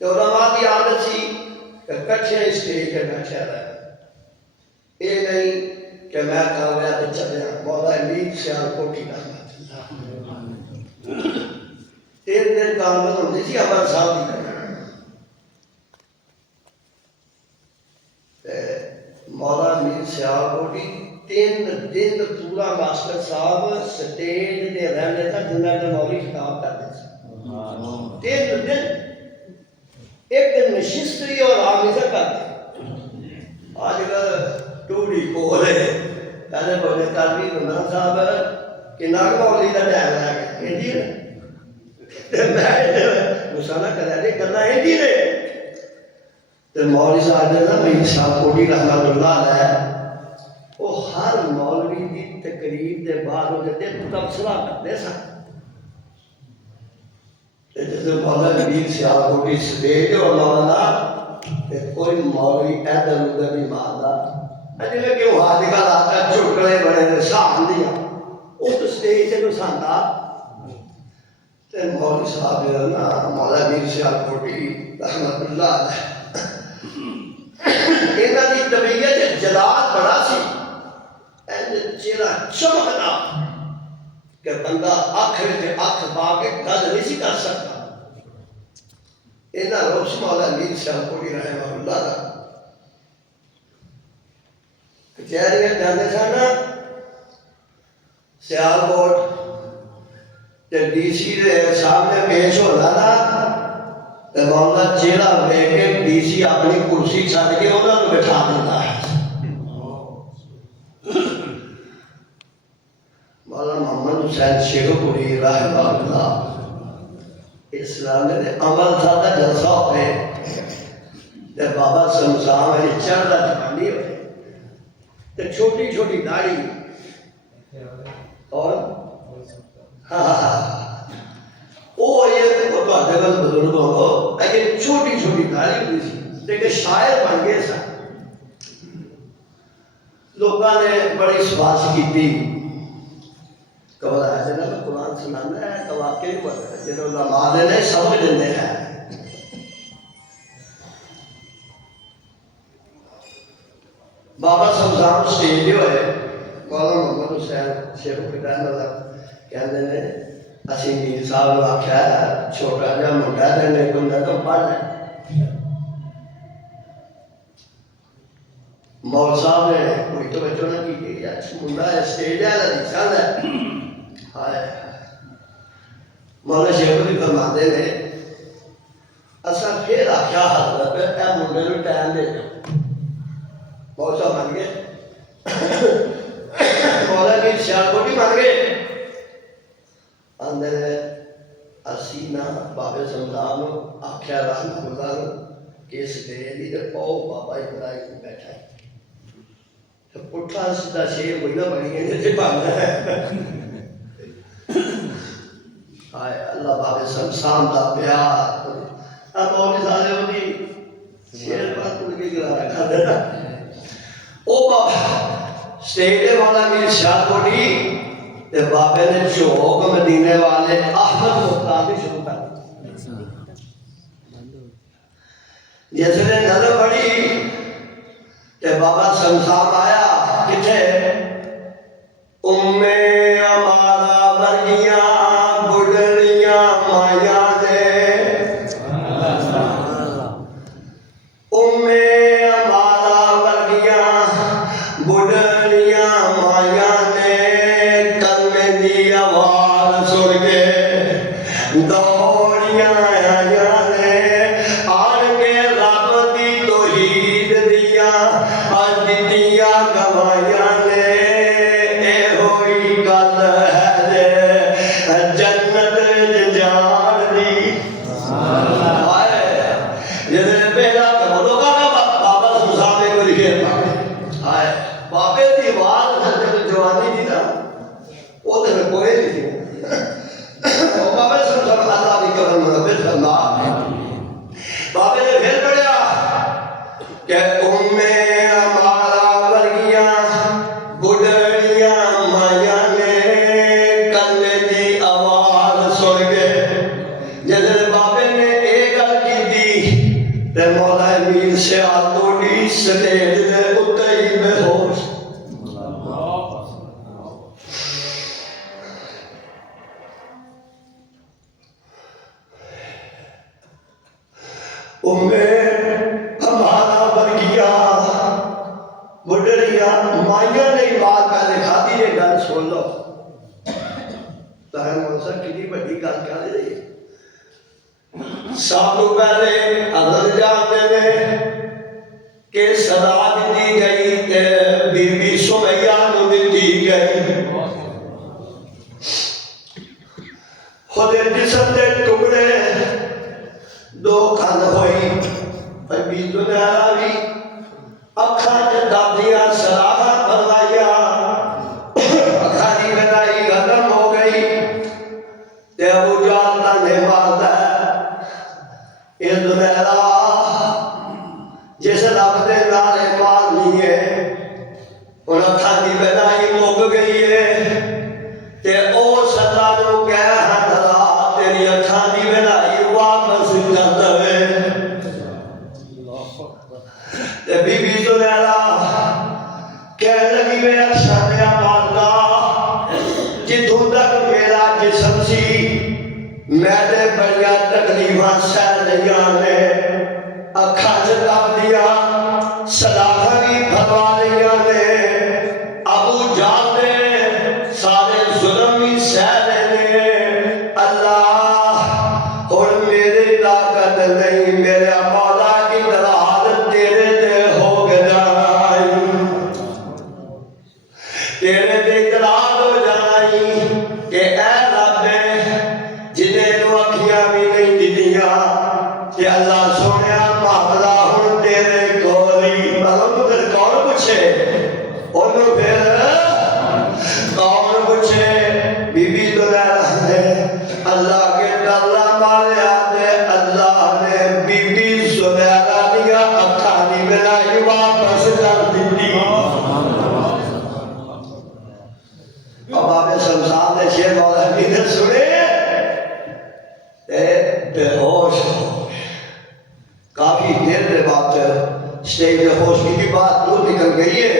तो उलमा की आदत सी कट्ठे स्टेज पर बैठा रहा, ये नहीं कि मैं कामया तो चलिया। मौला अमीर सियालकोटी रहमतुल्लाह 3 दिन कानून होती थी अमर साहब की। मौला अमीर सियालकोटी 3 दिन पूरा मास्टर साहब स्टेज पे रहने था जिन्हें मौली खिताब करते थे। 3 दिन एक नशिस्त्री और आमिजा करते। आजकल टूड़ी कोल है पहले बोले काली गुना साहब कि नाग मौली का टाइम लग गया इंजी ने मैं गुस्सा ना करे गल्ला इंजी ने तो मौली साहब ने ना मेरी साहब कोटी रहमतुल्लाह है वो हर मौलवी की तकरीर के बाद वो कहते तबसरा करते सन। जो मौला अमीर सियालकोटी स्टेज और मौलाना कोई मौलवी इधर उधर नहीं मारता जिन्हें क्यों हाथ का लाता चुटकले बने ने साथ दिया उस स्टेज से नुसांदा ते मौलवी साहब ने ना मौला अमीर सियालकोटी रहमतुल्लाह इन्हां दी तबीयत जलाल बड़ा सी चेहरा चमकदा कि बंदा अख विच अख पा के गल नहीं सी कर सकता। इन्हां रोश मौला अमीर सियालकोटी रहमतुल्लाह दा कचहरियां जाते सन सियालकोट ते डीसी के सामने पेश होता था तो मौला चेहरा देख के डीसी अपनी कुर्सी छड़ के उन्होंने बिठा देता है। मौला मोहम्मद हुसैन शेखपुरी रहमतुल्लाह इस्लाम ने अमल सादा जलसा होए ते बाबा शमशान में चढ़दा जवानी होए ते छोटी छोटी दाढ़ी और हाँ वो ये बुजुर्ग हो छोटी छोटी दाढ़ी हुई सी लेकिन शायर बन गए सन। लोगों ने बड़ी सवास की कबल है ना कुरान सुनाना है तो वाकई जो लमाद ने समझ लेते हैं। बाबा शमशान स्टेज होए मौला मोहम्मद हुसैन शेखपुरी रहमतुल्लाह कहते हैं असी मीर साहब ने आख्या छोटा जहा मुंडा देने को तो पढ़ ले। मौल साहब ने कोई तो बच्चों ने की मुंडा स्टेज है दिशा है हाय मौला शेखपुरी फरमाते ने असा फिर आख्या हजरत ए मुंडे को टाइम दे दो। मौल साहब मान गए मौला अमीर सियालकोटी मान गए अंदर असी ना बाबे शमशान आख्या रहमतुल्लाह कि स्टेज ते पाओ बाबा इब्राहिम बैठा है तो पुट्ठा सीधा शेर कोई ना बनी है जैसे भागना है। हाय अल्लाह बाबे शमशान का प्यार अब मौलवी साहब ने शेर पर तुल के गिरा रखा था ओ बाबा स्टेज पे मौला अमीर सियालकोटी ते बाबे ने झोंक मदीने वाले अहमद मुख्तार भी शुरू कर दी। जिसने नजर पड़ी ते बाबा शमशान आया किथे उम्मे हमारा वर्गिया बुढ़िया माया दे उम्मे हमारा वर्गिया बुढ़िया माया ने कलमे दी आवाज सुन के दौड़िया आया ने आन के रब दी तौहीद दिया अज दिया गवाया ने ए होई गल ते मौला मीर सियाल कोटी स्टेज दे उत्ते ही बेहोश। हमारा वर्गिया बुढ़िया माइया ने बात पहले खाधी ने गल सुन लो। कि बड़ी गल कर रही सब तो पहले हजरत जानते हैं कि सदा दी गई बीबी सुमैया को दी गई। खुद जिस्म के टुकड़े दो खंड हुई पर बीबी भी अखा च दादिया सलाहा बदलाइया अखा की बनाई खत्म हो गई। अबू जाल का मारता ये दुनिया जिस रब के नाले मारनी है उन अखा की बनाई मुक गई है ते ओ सदा नूं कह हटला तेरी अखा की बनाई वापस कर दे। बीबी दुनिया कह लगी मेरा शानिया मारदा जिथों तक मेरा जिस्म सी मैं ते बड़िया तकलीफां सह लिया ने अखा च दब दिया सलाखा भी फरवा लिया ने अबू जाल दे सारे जुल्म भी सह लेने। अल्लाह हुण मेरी ताकत नहीं मेरे मौला की दराज तेरे ते हो गया तेरे ते इतराज हो जाई कि ऐ रब जिन्हें अखियां भी नहीं दिखिया कि अल्लाह सोने मामला हुण तेरे कोल ही मतलब फिर कौन पूछे ओनू फिर कौन पूछे। बीबी तो अल्लाह के डरला मारिया दे अल्लाह ने बीबी सुनैरा दिया अखा दी बनाई वापस कर दी। बाबे शमशान ने शेर मौला ने सुने बेहोश हो गए। काफी देर के बाद स्टेज पे होश की बात दूर निकल गई है।